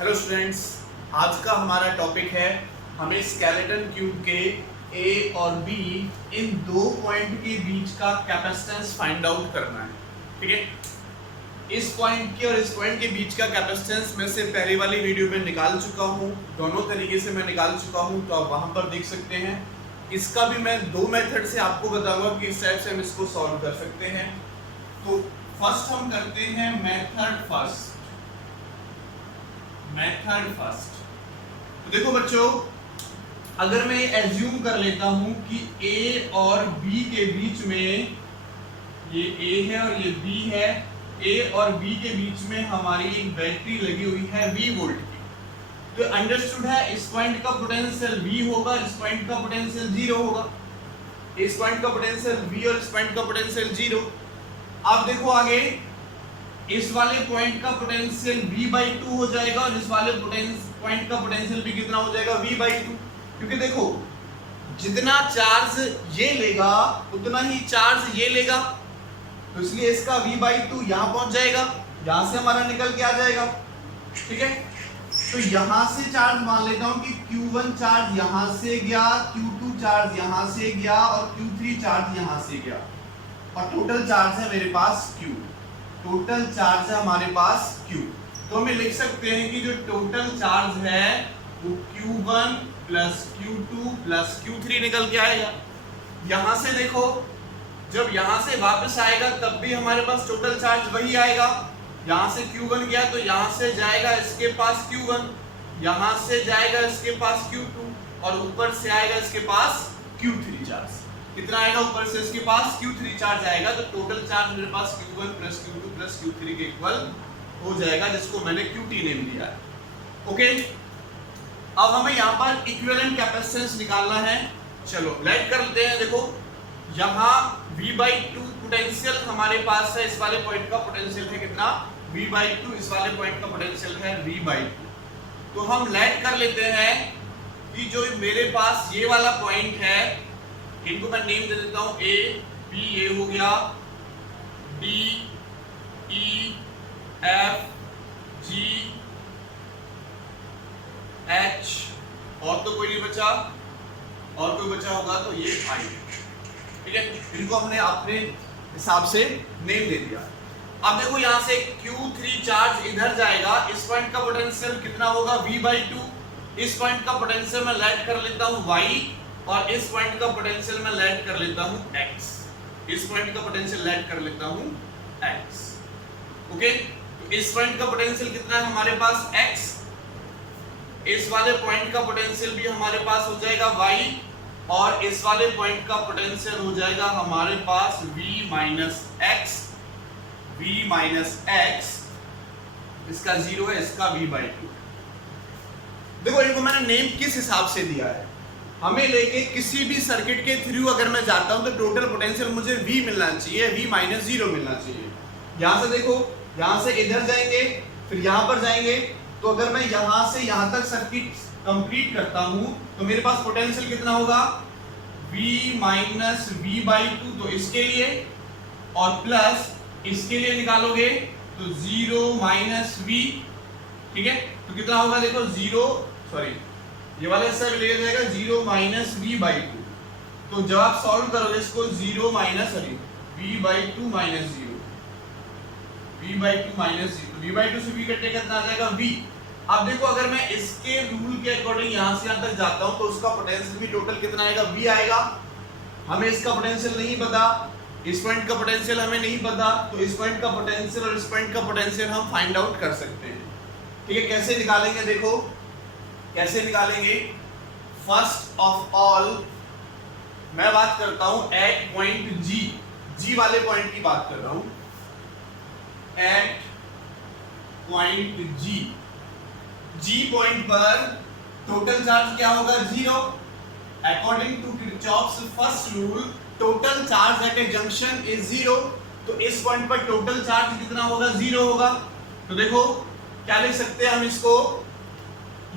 Hello students, आज का हमारा टॉपिक है हमें स्केलेटन क्यूब के ए और बी इन दो पॉइंट के बीच का कैपेसिटेंस फाइंड आउट करना है। ठीक है, इस पॉइंट के और इस पॉइंट के बीच का कैपेसिटेंस मैं से पहले वाली वीडियो में निकाल चुका हूँ, दोनों तरीके से मैं निकाल चुका हूँ, तो आप वहां पर देख सकते हैं। इसका भी मैं दो मेथड से आपको बताऊंगा कि इस टाइप से हम इसको सॉल्व कर सकते हैं। तो फर्स्ट हम करते हैं मेथड फर्स्ट। तो देखो बच्चों, अगर मैं एज्यूम कर लेता हूं कि A और B के बीच में, ये A है और ये B है, A और B के बीच में हमारी एक बैटरी लगी हुई है 20 वोल्ट की, तो अंडरस्टूड है इस पॉइंट का पोटेंशियल V होगा, इस पॉइंट का पोटेंशियल 0 होगा। इस पॉइंट का पोटेंशियल V और इस पॉइंट का पोटेंशियल 0। अब देखो आगे, इस वाले पॉइंट का पोटेंशियल V/2 हो जाएगा और इस वाले पॉइंट का पोटेंशियल भी कितना हो जाएगा V/2, क्योंकि देखो जितना चार्ज ये लेगा उतना ही चार्ज ये लेगा, तो इसलिए इसका V/2 यहाँ पहुंच जाएगा, यहाँ से हमारा निकल के आ जाएगा। ठीक है, तो यहाँ से चार्ज मान लेता हूँ कि Q1 चार्ज यहाँ से गया, Q2 चार्ज यहाँ से गया और Q3 चार्ज यहाँ से गया, और टोटल चार्ज है मेरे पास Q। टोटल चार्ज है हमारे पास Q, तो हमें लिख सकते हैं कि जो टोटल चार्ज है वो Q1 plus Q2 plus Q3 निकल के आएगा। यहां से देखो, जब यहां से वापस आएगा तब भी हमारे पास टोटल चार्ज वही आएगा। यहां से Q1 गया तो यहां से जाएगा इसके पास Q1, यहां से जाएगा इसके पास Q2 और ऊपर से आएगा इसके पास Q3 चार्ज। कितना आएगा ऊपर से इसके पास Q3 चार्ज आएगा, तो टोटल चार्ज मेरे पास Q1 plus Q2 plus Q3 के इक्वल हो जाएगा, जिसको मैंने Qt नेम दिया है। ओके, अब हमें यहाँ पर इक्विवेलेंट कैपेसिटेंस निकालना है। चलो लेट कर लेते हैं। देखो यहाँ V/2 पोटेंशियल हमारे पास है, इस वाले पॉइंट का पोटेंशियल है कितना V/2, इस वाले पॉइंट का पोटेंशियल है V/2। तो हम लेट कर लेते हैं कि जो मेरे पास ये वाला पॉइंट है, इनको मैं नेम दे देता हूं A, B ये हो गया, D, E, F, G, H, और तो कोई नहीं बचा, और कोई बचा होगा तो ये I। ठीक है, इनको हमने अपने हिसाब से नेम दे दिया। अब देखो यहाँ से Q3 चार्ज इधर जाएगा, इस पॉइंट का पोटेंशियल कितना होगा V/2, इस पॉइंट का पोटेंशियल मैं लेट कर लेता हूँ Y, और इस पॉइंट का पोटेंशियल मैं लेट कर लेता हूं x, इस पॉइंट का पोटेंशियल लेट कर लेता हूं x। ओके, तो इस पॉइंट का पोटेंशियल कितना है हमारे पास x, इस वाले पॉइंट का पोटेंशियल भी हमारे पास हो जाएगा y, और इस वाले पॉइंट का पोटेंशियल हो जाएगा हमारे पास v-x, इसका 0 है, इसका V/2। देखो इनको मैंने नेम किस हिसाब से दिया है, हमें लेके किसी भी सर्किट के थ्रू अगर मैं जाता हूं तो टोटल पोटेंशियल मुझे V मिलना चाहिए, V-0 मिलना चाहिए। यहां से देखो, यहां से इधर जाएंगे फिर यहां पर जाएंगे, तो अगर मैं यहां से यहां तक सर्किट कंप्लीट करता हूं तो मेरे पास पोटेंशियल कितना होगा V-V/2, तो इसके लिए और प्लस इसके लिए निकालोगे तो 0-V। ठीक है, तो कितना होगा देखो 0, सॉरी ये वाला हिस्सा भी ले जाएगा 0-V/2। तो जब आप सॉल्व करोगे इसको V/2 - 0, V/2 से V कटे कितना आ जाएगा V। अब देखो अगर मैं इसके रूल के अकॉर्डिंग यहां से यहां तक जाता हूं तो उसका पोटेंशियल भी टोटल कितना आएगा V आएगा। हमें इसका पोटेंशियल नहीं पता, इस पॉइंट का पोटेंशियल हमें नहीं पता, तो इस पॉइंट का पोटेंशियल और इस पॉइंट का पोटेंशियल हम फाइंड आउट कर सकते हैं। ठीक है, कैसे निकालेंगे, देखो कैसे निकालेंगे। फर्स्ट ऑफ ऑल मैं बात करता हूं एट पॉइंट G वाले पॉइंट की बात कर रहा हूं। एट पॉइंट G पॉइंट पर टोटल चार्ज क्या होगा 0। According to Kirchhoff's first rule, total charge at a junction is 0, तो इस पॉइंट पर टोटल चार्ज कितना होगा 0 होगा। तो देखो क्या लिख सकते हैं हम इसको,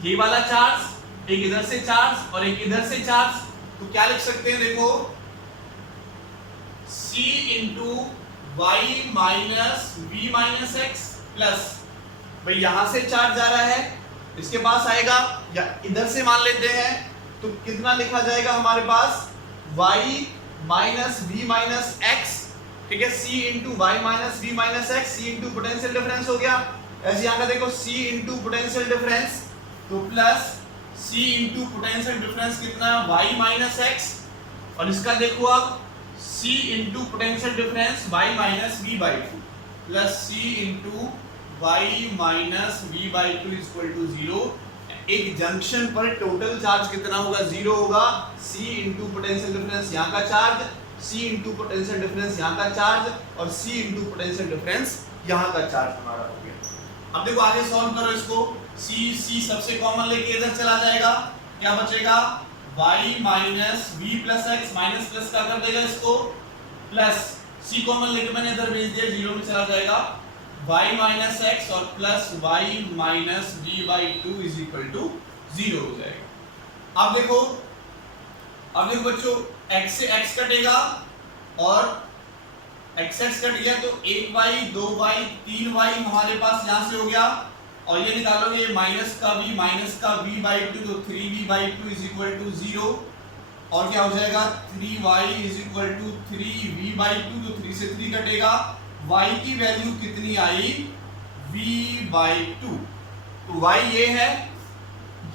ये वाला चार्ज, एक इधर से चार्ज और एक इधर से चार्ज, तो क्या लिख सकते हैं देखो C × y - v - x plus, भाई यहां से चार्ज जा रहा है इसके पास आएगा, या इधर से मान लेते हैं तो कितना लिखा जाएगा हमारे पास, y minus v minus x, ठीक है, c into y minus v minus x, c into potential difference हो गया। ऐसे यहाँ का देखो c इंटू पोटेंशियल डिफरेंस, तो plus c into potential difference कितना, y माइनस एक्स, और इसका देखो अब c into potential difference y minus v by two plus c into y minus v by two equal to 0। एक junction पर total charge कितना होगा, 0 होगा। c इंटू पोटेंशियल डिफरेंस यहाँ का charge, c into potential difference यहाँ का charge और c इंटू पोटेंशियल डिफरेंस यहाँ का चार्ज हमारा हो गया। अब देखो आगे सॉल्व करो इसको, c सबसे कॉमन लेके इधर चला जाएगा, क्या बचेगा, y minus v plus x, minus plus का कर देगा इसको, प्लस c कॉमन लेके मैंने इधर भेज दिया, 0 में चला जाएगा, y माइनस एक्स और plus y minus v by two is equal to 0 हो जाएगा। अब देखो बच्चों, x से x कटेगा और x कट गया तो 1y 2y 3y हमारे पास यहाँ से हो गया, और ये निकालोगे माइनस का v बाई टू, तो 3v by two is equal to 0, और क्या हो जाएगा 3y is equal to 3v by two, तो 3 से 3 कटेगा, y की वैल्यू कितनी आई, v बाई टू, तो y ये है,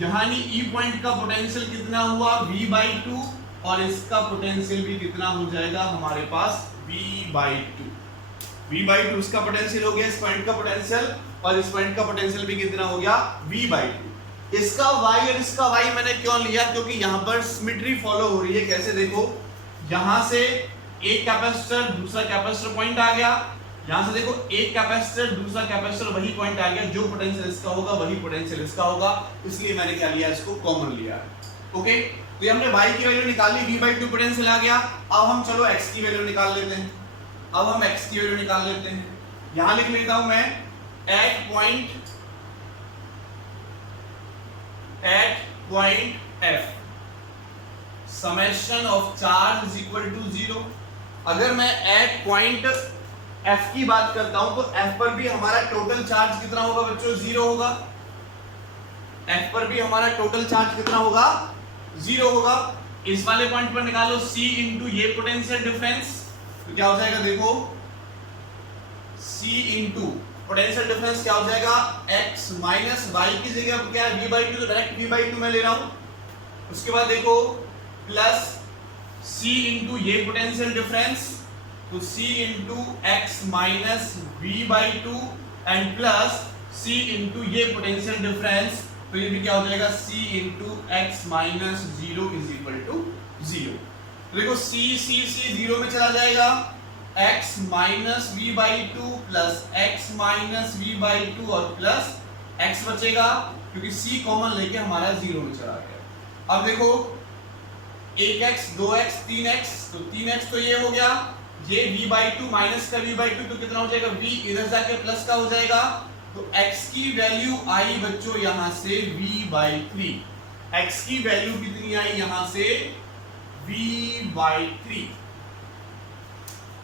यानी ई पॉइंट का पोटेंशियल कितना हुआ, v बाई टू, और इसका पोटेंशियल भी कितना हो जाएगा हमारे पास, v बाई टू इसका पोटेंशियल हो गया, इस पॉइंट का पोटेंशियल, और इस पॉइंट का पोटेंशियल भी कितना हो गया, v बाई टू। इसका y और इसका y मैंने क्यों लिया, क्योंकि यहाँ पर सिमेट्री फॉलो हो रही है। कैसे, देखो यहाँ से एक कैपेसिटर दूसरा कैपेसिटर पॉइंट आ गया, यहाँ से देखो एक कैपेसिटर दूसरा कैपेसिटर वही पॉइंट आ गया, जो पोटेंशियल इसका होगा वही पोटेंशियल इसका होगा, इसलिए मैंने क्या लिया, इसको कॉमन लिया। ओके, तो ये हमने y की वैल्यू निकाली, v बाई टू पोटेंशियल आ गया। अब हम चलो x की वैल्यू निकाल लेते हैं, यहां लिख लेता हूं मैं at point f summation of charge is equal to 0। अगर मैं एट पॉइंट f की बात करता हूं तो f पर भी हमारा टोटल चार्ज कितना होगा बच्चों, 0 होगा। f पर भी हमारा टोटल चार्ज कितना होगा, 0 होगा। इस वाले पॉइंट पर निकालो c इंटू ये पोटेंशियल डिफरेंस, तो क्या हो जाएगा, देखो c इंटू पोटेंशियल डिफरेंस क्या हो जाएगा, x माइनस y की जगह क्या है, v बाई टू, तो डायरेक्ट v बाई टू मैं ले रहा हूं। उसके बाद देखो प्लस c इंटू ये पोटेंशियल डिफरेंस, तो c into x minus v by two and plus c into ये पोटेंशियल डिफरेंस, तो ये भी क्या हो जाएगा, c into x minus 0 is equal to 0। तो देखो c 0 में चला जाएगा, x minus v by two plus x minus v by to और प्लस x बचेगा, क्योंकि c कॉमन लेके हमारा 0 में चला गया। अब देखो 1x 2x 3x, तो 3x तो ये हो गया, ये v बाई टू माइनस का v बाई टू, तो कितना हो जाएगा, v इधर जाके प्लस का हो जाएगा, तो x की वैल्यू आई बच्चों यहां से v बाई 3, x की वैल्यू कितनी आई यहां से, v बाई 3,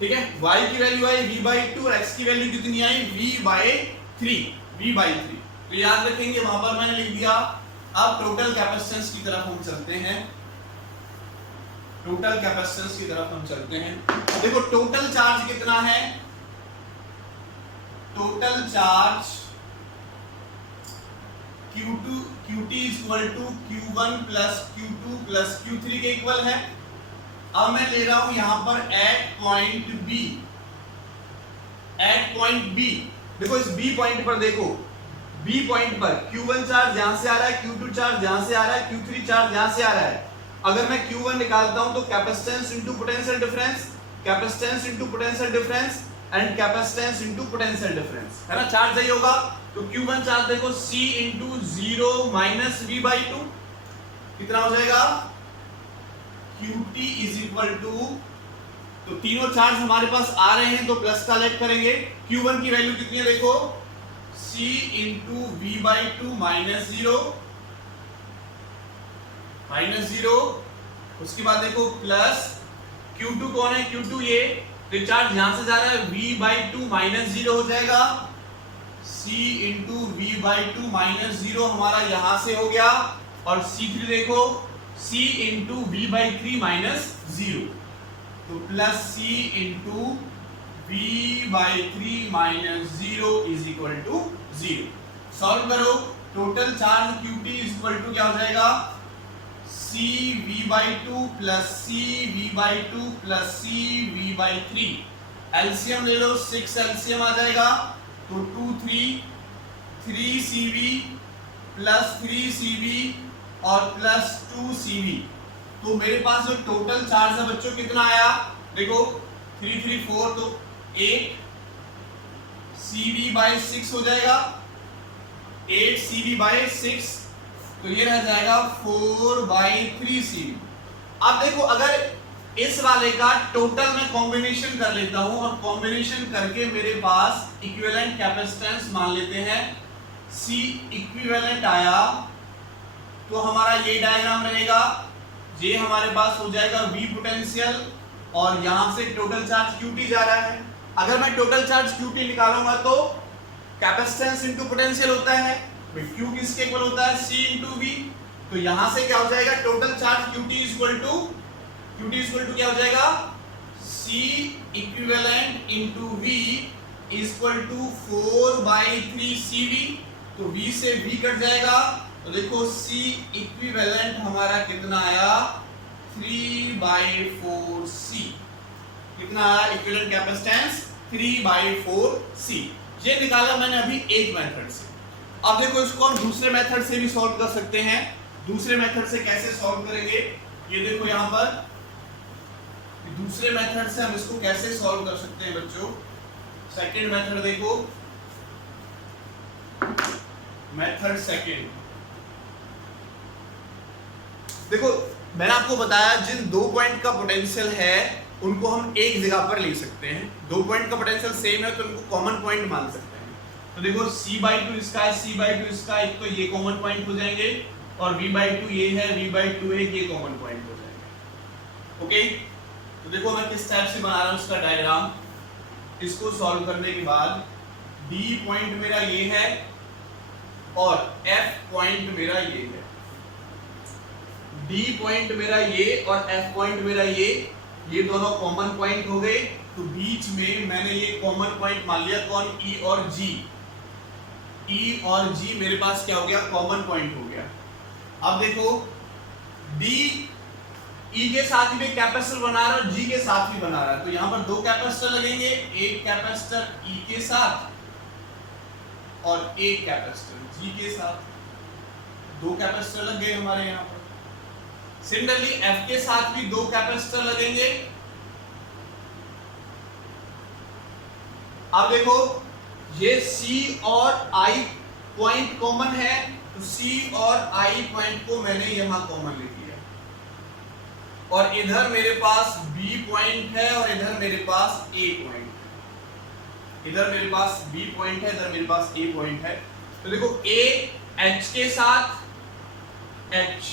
ठीक है। y की वैल्यू आई v बाई 2 और x की वैल्यू कितनी आई, v बाई 3, तो याद रखेंगे, वहां पर मैंने लिख दिया। अब टोटल कैपेसिटेंस की तरफ हम चलते हैं, देखो टोटल चार्ज कितना है, total charge Qt equal to Q1 plus Q2 plus Q3 के इक्वल है। अब मैं ले रहा हूं यहां पर एट पॉइंट B, देखो इस B पॉइंट पर, देखो B पॉइंट पर Q1 चार्ज यहां से आ रहा है, Q2 चार्ज यहां से आ रहा है, Q3 चार्ज यहां से आ रहा है। अगर मैं Q1 निकालता हूं तो capacitance into potential difference, capacitance into potential difference and capacitance into potential difference, है ना, चार्ज यही होगा। तो Q1 चार्ज देखो C into 0 minus V by 2, कितना हो जाएगा, Qt इज इक्वल टू, तो तीनों चार्ज हमारे पास आ रहे हैं तो प्लस का लेट करेंगे। Q1 की वैल्यू कितनी है, देखो C into V by 2 minus 0, उसके बाद देखो प्लस Q2 कौन है, Q2 ये, तो चार्ज यहां से जा रहा है, V बाई 2 माइनस 0 हो जाएगा, C into we by two minus 0 हमारा यहां से हो गया, और C3 देखो C into we by three minus 0, तो plus C into we by three minus 0 is equal to 0। Solve करो, total charge QT is equal to क्या हो जाएगा, C V by two plus C V by two plus C V by three. LCM ले लो, 6 LCM आ जाएगा, तो 2 3 CV plus 3 CV और plus 2 CV। तो मेरे पास जो टोटल चार्ज है बच्चों कितना आया, देखो 3 3 4, तो 8 CV बाई 6 हो जाएगा, 8 CV बाई 6, तो ये रह जाएगा 4 बाई 3 CV। अब देखो अगर इस वाले का टोटल मैं कॉम्बिनेशन कर लेता हूं, और कॉम्बिनेशन करके मेरे पास इक्विवेलेंट कैपेसिटेंस मान लेते हैं, C इक्विवेलेंट आया, तो हमारा ये डायग्राम रहेगा, ये हमारे पास हो जाएगा V पोटेंशियल, और यहां से टोटल चार्ज QT जा रहा है। अगर मैं टोटल चार्ज QT निकालूंगा तो कैपेसिटेंस इनटू पोटेंशियल होता है, Q किसके इक्वल होता है, C इंटू V। तो यहां से क्या हो जाएगा, total charge QT is equal to क्या हो जाएगा, C equivalent into V is equal to 4 by 3 CV। तो V से V कट जाएगा, तो देखो C इक्विवेलेंट हमारा कितना आया, 3 बाई 4 C। कितना आया इक्विवेलेंट कैपेसिटेंस, 3 बाई 4 C। ये निकाला मैंने अभी एक मेथड से। अब देखो इसको हम दूसरे मेथड से भी सॉल्व कर सकते हैं। दूसरे मेथड से कैसे सॉल्व करेंगे, ये देखो यहां पर दूसरे मेथड से हम इसको कैसे सॉल्व कर सकते हैं बच्चों। सेकंड मेथड देखो, मेथड सेकंड देखो, मैंने आपको बताया जिन दो पॉइंट का पोटेंशियल है उनको हम एक जगह पर ले सकते हैं। दो पॉइंट का पोटेंशियल सेम है तो उनको कॉमन पॉइंट मान सकते हैं। तो देखो C बाई टू इसका है, C बाई टू इसका, एक तो ये कॉमन पॉइंट हो जाएंगे, और V बाई टू ये है, V बाई टू है, ये कॉमन पॉइंट हो जाएंगे। ओके, तो देखो मैं किस टाइप से बना रहा हूं इसका डायग्राम। इसको सॉल्व करने के बाद D पॉइंट मेरा ये है और F पॉइंट मेरा ये है। D पॉइंट मेरा ये और F पॉइंट मेरा ये दोनों कॉमन पॉइंट हो गए। तो बीच में मैंने ये कॉमन पॉइंट मान लिया, कौन, E और G। E और G मेरे पास क्या हो गया, कॉमन पॉइंट हो गया। अब देखो D E के साथ भी कैपेसिटर बना रहा है और G के साथ भी बना रहा है, तो यहां पर दो कैपेसिटर लगेंगे, एक कैपेसिटर E के साथ और एक कैपेसिटर G के साथ। दो कैपेसिटर लग गए हमारे यहां पर। सिमिलरली F के साथ भी दो कैपेसिटर लगेंगे। अब देखो ये C और I पॉइंट कॉमन है, तो C और I पॉइंट को मैंने यहां कॉमन ले लिया, और इधर मेरे पास B पॉइंट है और इधर मेरे पास A पॉइंट है। इधर मेरे पास B पॉइंट है, इधर मेरे पास A पॉइंट है। तो देखो A H के साथ H,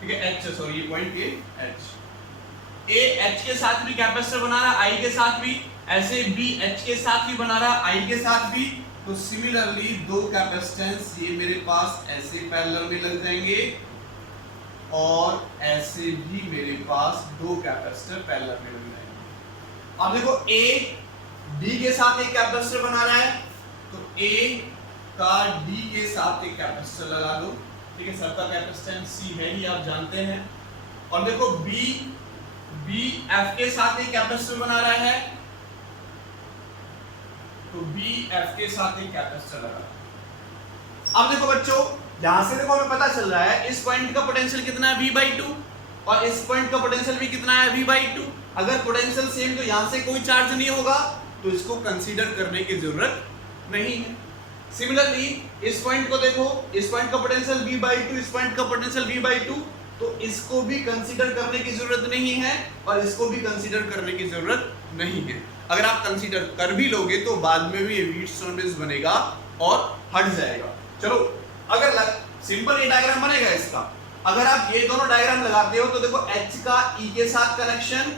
ठीक है, H सॉरी ये पॉइंट ये H। A H के साथ भी कैपेसिटर बना रहा है, I के साथ भी, ऐसे B H के साथ भी बना रहा है, I के साथ भी। तो सिमिलरली दो कैपेसिटेंस ये मेरे पास ऐसे पैरेलल में लग जाएंगे और ऐसे भी मेरे पास दो कैपेसिटर पैरेलल में लग जाएंगे। अब देखो A D के साथ एक कैपेसिटर बना रहा है, तो A का D के साथ एक कैपेसिटर लगा दो, ठीक है, सबका कैपेसिटेंस C है ही, आप जानते हैं। और देखो B F के साथ एक कैपेसिटर बना रहा है, तो B F के साथ एक कैपेसिटर लगा। अब देखो बच्चों यहां से देखो हमें पता चल रहा है इस पॉइंट का पोटेंशियल कितना है, V बाई टू, और इस पॉइंट का पोटेंशियल भी कितना है, V बाई टू। अगर पोटेंशियल सेम तो यहां से कोई चार्ज नहीं होगा, तो इसको कंसीडर करने की जरूरत नहीं है। सिमिलरली इस पॉइंट को देखो, इस पॉइंट का पोटेंशियल V बाई टू, इस पॉइंट का पोटेंशियल V बाई टू, तो इसको भी कंसीडर करने की जरूरत नहीं है और इसको भी कंसीडर करने की जरूरत नहीं है। अगर आप कंसीडर कर भी लोगे तो बाद में भी ये व्हीटस्टोन ब्रिज बनेगा और हट जाएगा। चलो अगर सिंपल ये डायग्राम बनेगा इसका, अगर आप ये दोनों डायग्राम लगाते हो तो देखो H का E के साथ कनेक्शन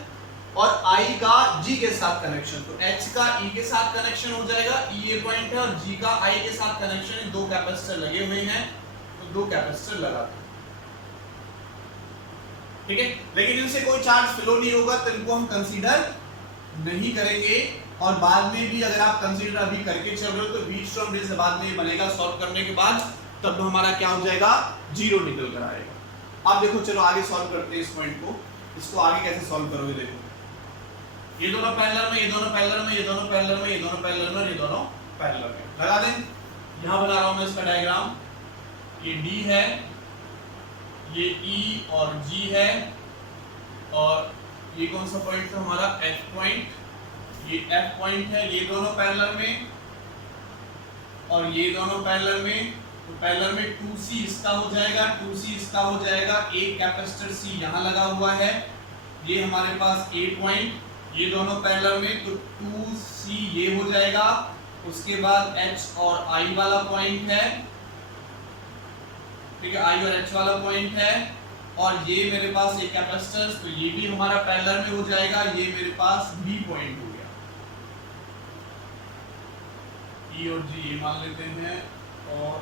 और I का G के साथ कनेक्शन, तो H का E के साथ कनेक्शन हो जाएगा, E ये पॉइंट है, और G का I के साथ कनेक्शन है, दो कैपेसिटर लगे हुए हैं, तो दो कैपेसिटर लगा दो, ठीक है। लेकिन इनसे कोई चार्ज फ्लो नहीं होगा, तो इनको हम कंसीडर नहीं करेंगे, और बाद में भी अगर आप कंसीडर अभी करके चल रहे हो तो व्हीटस्टोन ब्रिज बाद में बनेगा, सॉल्व करने के बाद तब हमारा क्या हो जाएगा, जीरो निकल कर आएगा। अब देखो चलो आगे सॉल्व करते हैं इस पॉइंट को, इसको आगे कैसे सॉल्व करोगे, देखो ये दोनों पैरेलल में, ये दोनों पैरेलल में, ये दोनों पैरेलल में, ये दोनों पैरेलल में, ये दोनों पैरेलल में, लगा दें। यहां बना रहा हूं मैं इसका डायग्राम, ये D है, ये E और G है, और ये कौन सा पॉइंट था हमारा, F पॉइंट, ये F पॉइंट है, ये दोनों पैरेलल में और ये दोनों पैरेलल में, तो पैरेलल में 2C इसका हो जाएगा, 2C इसका हो जाएगा, एक कैपेसिटर C यहाँ लगा हुआ है, ये हमारे पास A पॉइंट, ये दोनों पैरेलल में, तो 2C ये हो जाएगा, उसके बाद H और I वाला पॉइंट है, ठीक है, I और H वाला पॉइंट है, और ये मेरे पास एक कैपेसिटर, तो ये भी हमारा पैरेलल में हो जाएगा, ये मेरे पास B पॉइंट हो गया, E और G ये मान लेते हैं, और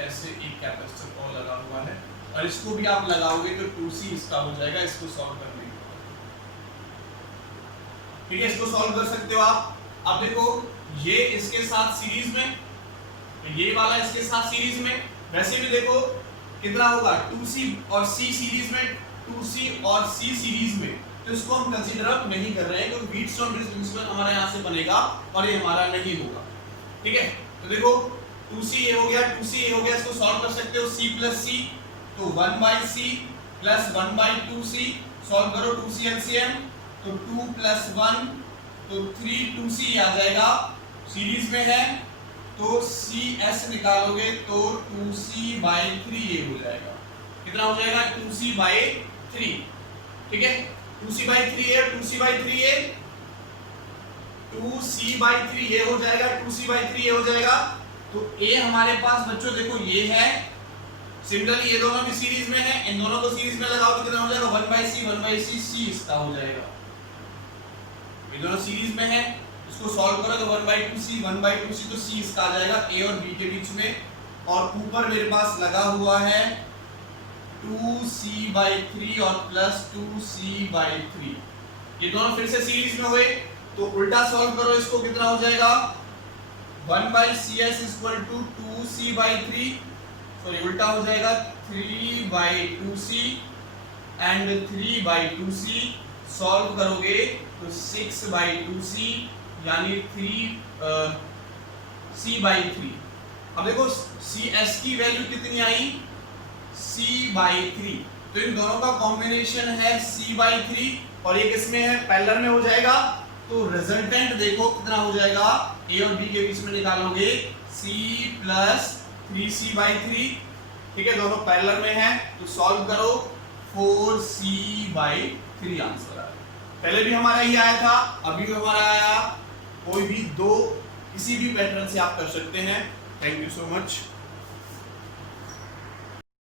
ऐसे एक कैपेसिटर और लगा हुआ है, और इसको भी आप लगाओगे तो 2C इसका हो जाएगा, इसको सॉल्व करने के बाद, ठीक है, इसको सॉल्व कर सकते हो आप। अब देखो ये इसके साथ सीरीज में, ये वाला इसके साथ सीरीज में, वैसे भी देखो कितना होगा, 2C और C सीरीज में, 2C और C सीरीज में, तो इसको हम कंसीडर अप नहीं कर रहे हैं, क्योंकि व्हीटस्टोन ब्रिज प्रिंसिपल हमारे यहाँ से बनेगा और ये हमारा नहीं होगा, ठीक है। तो देखो 2C ये हो गया, 2C ये हो गया, इसको सॉल्व कर सकते हो, C प्लस C, तो 1/C प्लस 1/2C, सॉल्व करो 2C LCM, तो 2 प्लस 1 तो 3 2C आ जाएगा, सीरीज में है, तो CS निकालोगे तो 2C/3 ये हो जाएगा, कितना हो जाएगा, 2C/3, ठीक है, 2C/3 है, 2C/3 है, 2C/3 ये हो जाएगा, 2C/3 ये हो जाएगा, तो A हमारे पास बच्चों देखो ये है, सिमिलरली ये दोनों भी सीरीज में है, इन दोनों को सीरीज में लगाओ तो कितना हो जाएगा, 1/C C इसका हो जाएगा, ये दोनों सीरीज में है, इसको सॉल्व करो तो 1/2C तो C इसका आ जाएगा A और B के बीच में, और ऊपर मेरे पास लगा हुआ है 2C/3 और प्लस 2C/3, ये दोनों फिर से सीरीज में हुए, तो उल्टा सॉल्व करो इसको, कितना हो जाएगा, 1/CS = 2C/3, सॉरी उल्टा हो जाएगा 3/2C एंड 3/2C, सॉल्व करोगे तो 6/2C यानी 3C/3। अब देखो CS की वैल्यू कितनी आई, C/3, तो इन दोनों का कॉम्बिनेशन है C/3, और ये किसमें है, पैरेलल में हो जाएगा, तो रिजल्टेंट देखो कितना हो जाएगा, A और B के बीच में निकालोगे C प्लस 3C/3, ठीक है, दोनों पैरेलल में है, तो सॉल्व करो 4C/3 आंसर आया। पहले भी हमारा ही आया था, अभी भी हमारा आया, कोई भी दो किसी भी पैटर्न से आप कर सकते हैं। Thank you so much.